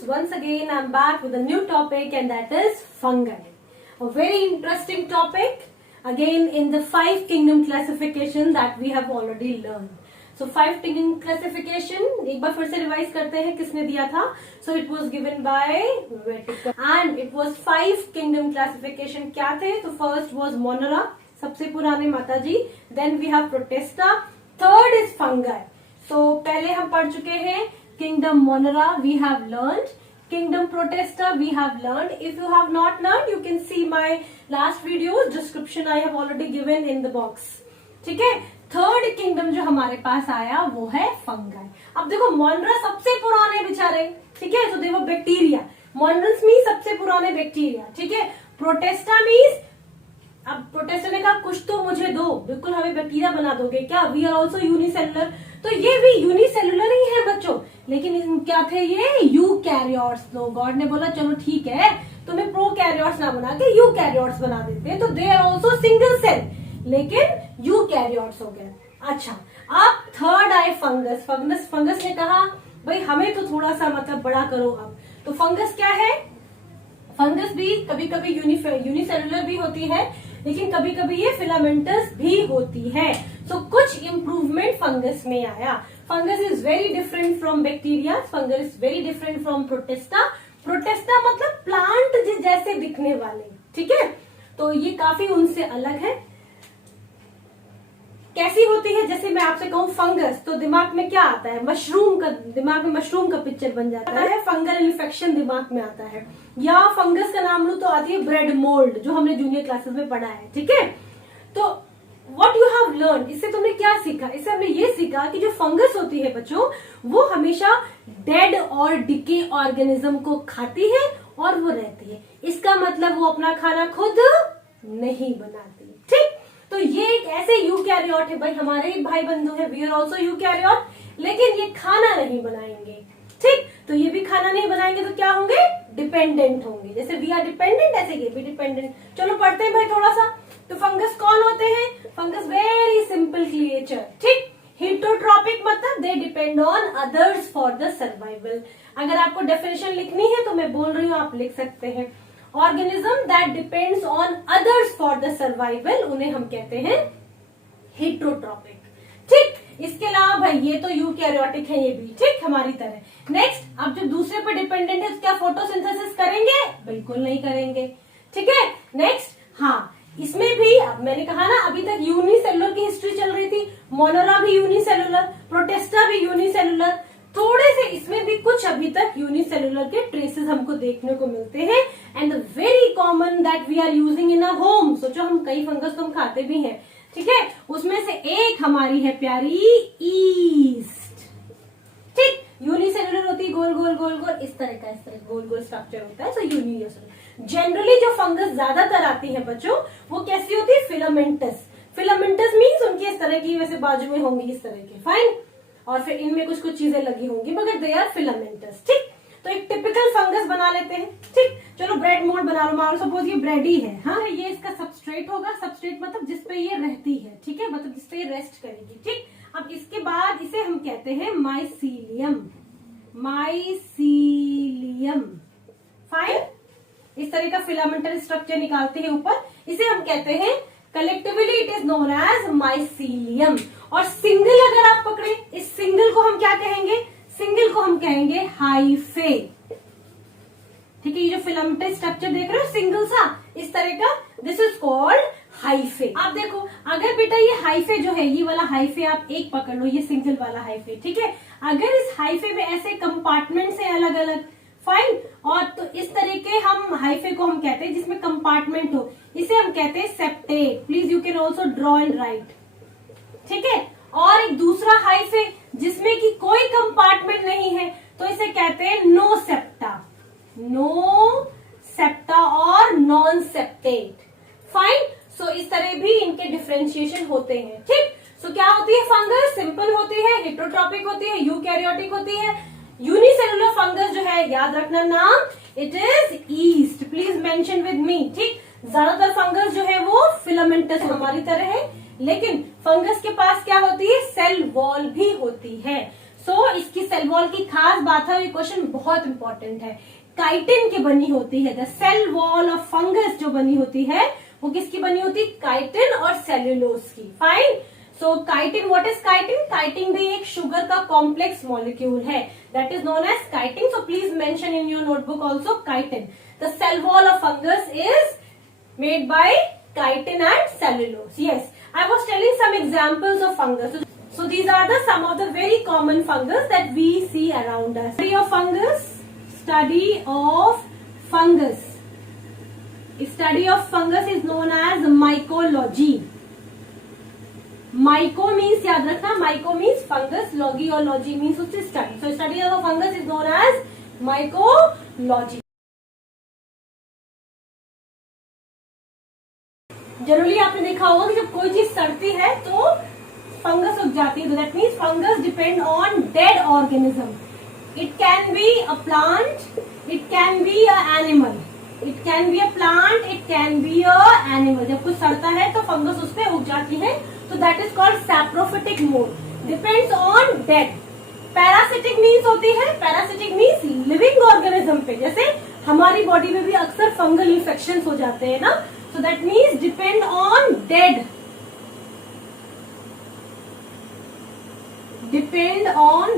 students, once again I'm back with a new topic and that is fungi. A very interesting topic again in the 5 kingdom classification that we have already learned. So 5 kingdom classification एक बार फिर से revise करते हैं किसने दिया था. So it was given by Whittaker and it was 5 kingdom classification. क्या थे? तो first was Monera, सबसे पुराने माता जी. Then we have Protista. Third is fungi. So पहले हम पढ़ चुके हैं Kingdom Monera we have learned. Kingdom Protista we have learned. If you have not learned, you can see my last videos. Description I have already given in the box. ठीक है. Third kingdom जो हमारे पास आया वो है fungi. अब देखो मोनरा सबसे पुराने बेचारे, ठीक है. तो देखो बैक्टीरिया, मोनरस मीन सबसे पुराने बैक्टीरिया, ठीक है. प्रोटेस्टा मीन्स, अब प्रोटेस्टा ने कहा कुछ तो मुझे दो, बिल्कुल हमें बैक्टीरिया बना दोगे क्या? We are also unicellular. तो ये भी यूनिसेलुलर ही है बच्चों, लेकिन क्या थे ये? यूकैरियोट्स. तो गॉड ने बोला चलो ठीक है, तुम्हें प्रोकैरियोट्स ना बना के यूकैरियोट्स बना देते हैं. तो they are also single cell, लेकिन यूकैरियोट्स हो गए. अच्छा, अब थर्ड आए फंगस. फंगस ने कहा भाई हमें तो थोड़ा सा मतलब बड़ा करो अब. तो फंगस क्या है? फंगस भी कभी कभी यूनिसेलुलर भी होती है, लेकिन कभी कभी ये फिलामेंटस भी होती है. सो कुछ इंप्रूवमेंट फंगस में आया. Fungus is very different from bacteria. Fungus is very different from Protista. Protista मतलब प्लांट जैसे दिखने वाले, ठीक है. तो ये काफी उनसे अलग है. कैसी होती है? जैसे मैं आपसे कहूँ फंगस, तो दिमाग में क्या आता है? मशरूम का, दिमाग में मशरूम का पिक्चर बन जाता है. फंगल इन्फेक्शन दिमाग में आता है. या फंगस का नाम लूं तो आती है ब्रेड मोल्ड, जो हमने जूनियर क्लासेस में पढ़ा है, ठीक है. तो व्हाट यू हैव लर्न, इससे तुमने क्या सीखा? इससे हमने ये सीखा कि जो फंगस होती है बच्चों, वो हमेशा डेड और डिके ऑर्गेनिज्म को खाती है और वो रहती है. इसका मतलब वो अपना खाना खुद नहीं बनाती, ठीक. तो ये एक ऐसे यूकैरियोट है भाई, हमारे ही भाई बंधु है, वी आर ऑल्सो यूकैरियोट, लेकिन ये खाना नहीं बनाएंगे, ठीक. तो ये भी खाना नहीं बनाएंगे तो क्या होंगे? डिपेंडेंट होंगे. जैसे वी आर डिपेंडेंट, ऐसे ये भी डिपेंडेंट. चलो पढ़ते हैं भाई थोड़ा सा. तो फंगस कौन होते हैं? फंगस वेरी सिंपल क्रिएचर, ठीक. हेटरोट्रॉपिक मतलब they depend on others for the survival. अगर आपको डेफिनेशन लिखनी है तो मैं बोल रही हूँ, आप लिख सकते हैं. Organism that depends on others for the survival, उन्हें हम कहते हैं हेटरोट्रॉपिक, ठीक. इसके अलावा भाई ये तो यूकैरियोटिक है, ये भी ठीक हमारी तरह. नेक्स्ट, अब जो दूसरे पर डिपेंडेंट है क्या फोटोसिंथेसिस करेंगे? बिल्कुल नहीं करेंगे, ठीक है. नेक्स्ट, हाँ, इसमें भी अब मैंने कहा ना, अभी तक यूनिसेलुलर की हिस्ट्री चल रही थी. मोनोरा भी यूनिसेलुलर, प्रोटेस्टा भी यूनिसेलुलर. थोड़े से इसमें भी कुछ अभी तक यूनिसेलुलर के ट्रेसेस हमको देखने को मिलते हैं. And the very common that we are using in a home. सोचो हम कई फंगस तो हम खाते भी हैं, ठीक है. उसमें से एक हमारी है प्यारी ईस्ट, ठीक. यूनिसेलुलर होती है, गोल गोल गोल गोल इस तरह का, इस तरह गोल गोल स्ट्रक्चर होता है. सो यूनिसेलुलर. जनरली जो फंगस ज्यादातर आती है बच्चों, वो कैसी होती है? फिलामेंटस. फिलामेंटस मीन्स उनकी इस तरह की वैसे बाजू में होंगी इस तरह के, फाइन. और फिर इनमें कुछ कुछ चीजें लगी होंगी, मगर दे आर फिलामेंटस, ठीक. तो एक टिपिकल फंगस बना लेते हैं, ठीक. चलो ब्रेड मोल्ड बना लो. मान लो सपोज ये ब्रेड ही है, हाँ, ये इसका सबस्ट्रेट होगा. सबस्ट्रेट मतलब जिसपे ये रहती है, ठीक है, मतलब जिसपे ये रेस्ट करेगी, ठीक. अब इसके बाद इसे हम कहते हैं माइसीलियम. Mycelium, fine. इस तरह का फिलामेंटल स्ट्रक्चर निकालते हैं ऊपर, इसे हम कहते हैं collectively it is known as mycelium. और सिंगल अगर आप पकड़े, इस सिंगल को हम क्या कहेंगे? सिंगल को हम कहेंगे हाइफे, ठीक है. ये जो फिलामेंटल स्ट्रक्चर देख रहे हो सिंगल सा इस तरह का, दिस इज कॉल्ड हाइफे. आप देखो, अगर बेटा ये हाइफे जो है, ये वाला हाइफे आप एक पकड़ लो, ये सिंगल वाला हाइफे, ठीक है. अगर इस हाइफे में ऐसे कंपार्टमेंट है अलग अलग, फाइन. और तो इस तरह के हम हाइफे को हम कहते हैं जिसमें कंपार्टमेंट हो, इसे हम कहते हैं septate. Please you can also draw and right, ठीक है. और एक दूसरा हाइफे जिसमें कि कोई कंपार्टमेंट नहीं है, तो इसे कहते हैं नो सेप्टा. नो सेप्टा और नॉन सेप्टेट, फाइन. सो इस तरह भी इनके डिफरेंशिएशन होते हैं, ठीक. सो क्या होती है फंगस? सिंपल होती है, हेटरोट्रॉपिक होती है, यूकैरियोटिक होती है. यूनिसेलुलर फंगस जो है, याद रखना नाम, it is east. Please mention with me, ठीक. ज्यादातर फंगस जो है वो फिलामेंटस हमारी तरह है, लेकिन फंगस के पास क्या होती है? सेल वॉल भी होती है. इसकी सेल वॉल की खास बात है, ये क्वेश्चन बहुत इंपॉर्टेंट है। काइटिन की बनी होती है। The cell wall of fungus जो बनी होती है वो किसकी बनी होती है? काइटिन और सेल्यूलोज की। Fine. So chitin, what is chitin? Chitin भी एक शुगर का कॉम्प्लेक्स मॉलिक्यूल है, that is known as chitin. So please mention in your notebook also chitin. The cell wall of fungus is made by chitin and cellulose. Yes, I was telling some examples of fungus. So these are some of the very common fungus that we see around us. Study of fungus. Study of fungus. Study of fungus is known as mycology. Myco means, याद रखना, myco means fungus, logy or logy means उससे study. So study of fungus is known as mycology. Generally आपने देखा होगा कि जब कोई चीज सड़ती है तो फंगस उग जाती है, तो that means fungus depend on dead organism. It can be a plant, it can be a animal, it can be a plant, it can be a animal. जब कुछ सड़ता है तो फंगस उस पर उग जाती है, तो that is called saprophytic mode, depends on dead. Parasitic means होती है, पैरासिटिक मीन्स लिविंग ऑर्गेनिज्म पे, जैसे हमारी बॉडी में भी अक्सर फंगल इन्फेक्शन हो जाते हैं ना, so that means depend on dead, depend on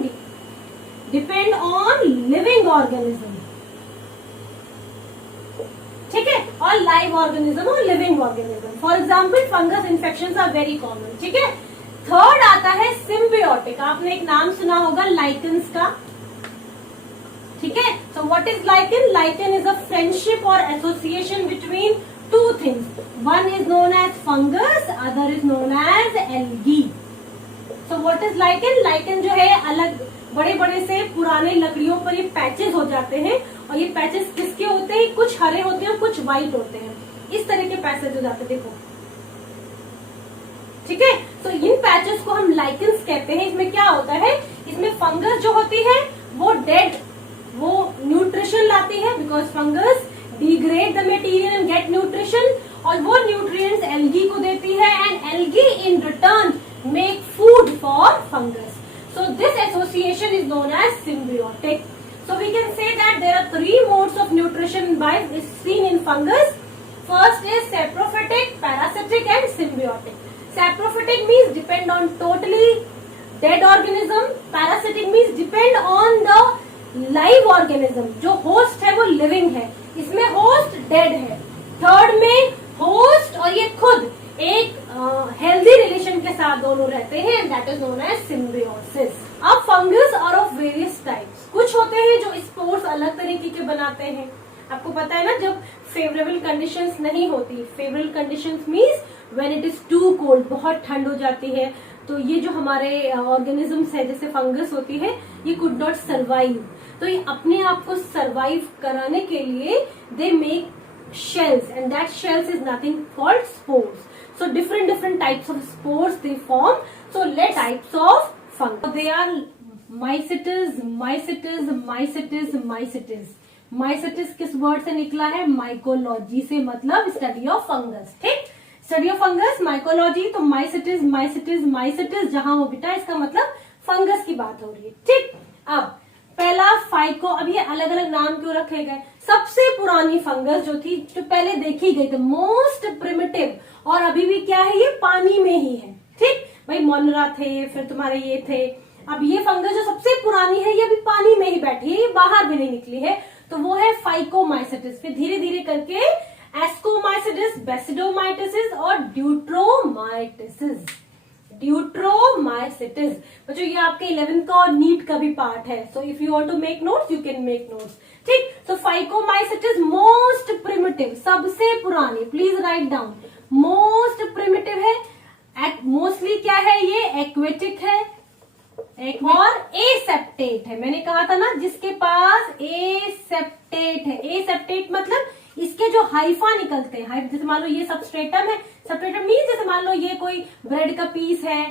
living organism, ठीक है, और लाइव ऑर्गेनिज्म और living organism. For example fungus infection are very common, ठीक है। थर्ड आता है सिम्बियोटिक। आपने एक नाम सुना होगा लाइकेंस का, ठीक है। So what is lichen? Lichen is a friendship और association between two things. One is known as fungus, other is known as algae. So what is lichen? Lichen जो है अलग बड़े बड़े से पुराने लकड़ियों पर ये पैचेस हो जाते हैं, और ये पैचेस किसके होते हैं? कुछ हरे होते हैं, कुछ व्हाइट होते हैं, इस तरह के पैचेस हो जाते हैं, देखो, ठीक है। तो इन पैचेस को हम लाइकेंस कहते हैं। इसमें क्या होता है? इसमें फंगस जो होती है वो डेड, वो न्यूट्रिशन लाती है, because fungus degrade the material and get nutrition, और वो nutrients algae को देती है, and algae in return make food for fungus. So this association is known as symbiotic. So we can say that there are three modes of nutrition is seen in fungus. First is saprophytic, parasitic and symbiotic. Saprophytic means depend on totally dead organism. Parasitic means depend on the live organism. जो host है वो living है, इसमें host dead है। Third में host और ये खुद एक हेल्दी रिलेशन के साथ दोनों रहते हैं, that is known as symbiosis. अब fungus are of various types. कुछ होते हैं जो स्पोर्स अलग तरीके के बनाते हैं, आपको पता है ना, जब फेवरेबल कंडीशंस नहीं होती। Favourable conditions means when it is too cold, बहुत ठंड हो जाती है, तो ये जो हमारे ऑर्गेनिजम्स है जैसे फंगस होती है, ये कुड नॉट सर्वाइव, तो ये अपने आप को सर्वाइव कराने के लिए they make shells, and that shells is nothing called spores. So different types of spores they form. So let's types of fungus, they are mycetes, mycetes, mycetes, mycetes. Mycetes किस word से निकला है? Mycology से, मतलब study of fungus, ठीक। Study of fungus, mycology, तो mycetes, mycetes, माइसेटिस जहां हो बेटा इसका मतलब फंगस की बात हो रही है, ठीक। अब पहला फाइको, अब ये अलग अलग नाम क्यों रखे गए? सबसे पुरानी फंगस जो थी, जो पहले देखी गई थी, मोस्ट प्रिमिटिव, और अभी भी क्या है, ये पानी में ही है, ठीक। भाई मोनरा थे, फिर तुम्हारे ये थे, अब ये फंगस जो सबसे पुरानी है ये अभी पानी में ही बैठी है, ये बाहर भी नहीं निकली है, तो वो है फाइकोमाइसेटिस। फिर धीरे धीरे करके एस्कोमाइसेटिस, बेसिडोमाइटिस और ड्यूट्रोमाइटिस। ड्यूट्रोमाइसेटिस बच्चों, ये आपके 11th का और नीट का भी पार्ट है, so if you want to make notes you can make notes, ठीक। सो फाइकोमाइसेटिस मोस्ट प्रिमिटिव, सबसे पुरानी, please write down, most primitive है। मोस्टली क्या है, ये एक्वेटिक है और एसेप्टेट है। मैंने कहा था ना, जिसके पास एसेप्टेट है, एसेप्टेट मतलब इसके जो हाइफा निकलते हैं, जैसे मान लो ये सबस्ट्रेटम है, सबस्ट्रेटम मीन जैसे मान लो ये कोई ब्रेड का पीस है,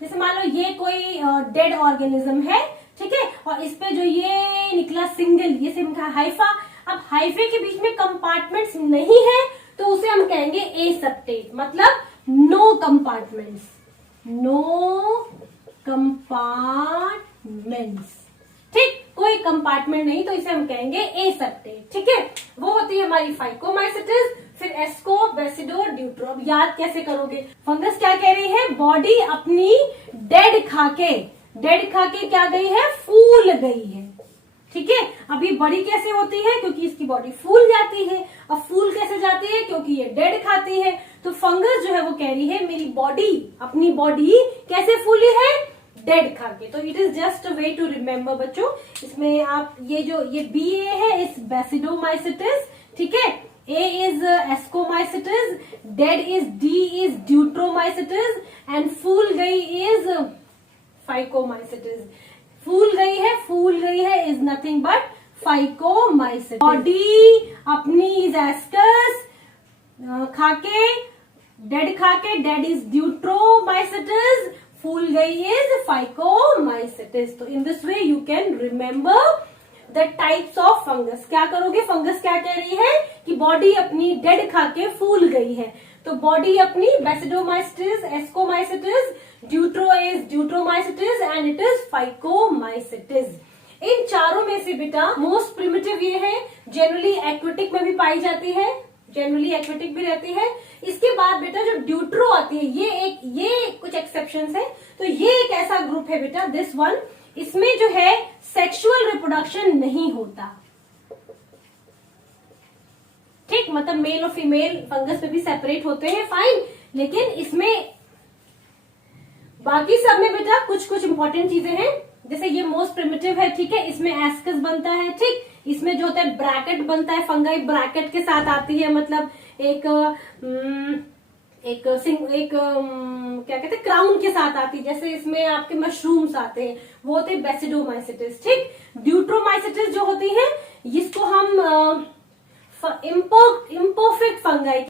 जैसे मान लो ये कोई डेड ऑर्गेनिज्म है, ठीक है, और इस पे जो ये निकला सिंगल, ये सिंगल हाइफा। अब हाइफे के बीच में कंपार्टमेंट्स नहीं है तो उसे हम कहेंगे एसेप्टेट, मतलब no compartments, no compartments, compartments. ठीक, कोई कंपार्टमेंट नहीं, तो इसे हम कहेंगे एसेप्टेट। ठीक है, वो होती है हमारी फाइकोमाइसिटिस, फिर एस्को, बेसिडो, ड्यूट्रो। अब याद कैसे करोगे? फंगस क्या कह रही है? बॉडी अपनी डेड खाके क्या गई है? फूल गई है। ठीक है, अब ये बड़ी कैसे होती है? क्योंकि इसकी बॉडी फूल जाती है। अब फूल कैसे जाती है? क्योंकि ये डेड खाती है। तो फंगस जो है वो कह रही है मेरी बॉडी, अपनी बॉडी कैसे फूली है? डेड खा के। तो it is just a way to remember बच्चों। इसमें आप ये बी ए है इस बेसिडोमाइसिटिस। ठीक है, A is ascomycetes, dead is D is deuteromycetes and फूल गई इज फाइकोमाइसिटिस। फूल गई है is nothing but phycomycetes. Body अपनी इज एस्कस, खाके डेड इज ड्यूट्रोमाइसिटिस, फूल गई इज फाइकोमाइसिटिस। तो in this way you can remember the types of fungus. क्या करोगे? फंगस क्या कह रही है कि बॉडी अपनी डेड खाके फूल गई है। तो बॉडी अपनी basidiomycetes, ascomycetes, deuteromycetes and it is phycomycetes. इन चारों में से बेटा मोस्ट प्रिमिटिव ये है, जनरली एक्वेटिक में भी पाई जाती है, जनरली एक्वेटिक भी रहती है। इसके बाद बेटा जो ड्यूट्रो आती है, ये कुछ एक्सेप्शंस है। तो ये एक ऐसा ग्रुप है बेटा, दिस वन, इसमें जो है सेक्सुअल रिप्रोडक्शन नहीं होता। ठीक, मतलब मेल और फीमेल फंगस में भी सेपरेट होते हैं, फाइन, लेकिन इसमें बाकी सब में बेटा कुछ इंपॉर्टेंट चीजें हैं। जैसे ये मोस्ट प्रिमिटिव है, ठीक है, इसमें एस्कस बनता है। ठीक, इसमें जो होता है ब्रैकेट बनता है, फंगाई ब्रैकेट के साथ आती है, मतलब एक क्या कहते हैं, क्राउन के साथ आती है। जैसे इसमें आपके मशरूम्स आते हैं, वो होते हैं बेसिडोमाइसिटिस। ठीक, ड्यूट्रोमाइसिटिस जो होती है, जिसको हम इम्परफेक्ट फंगाई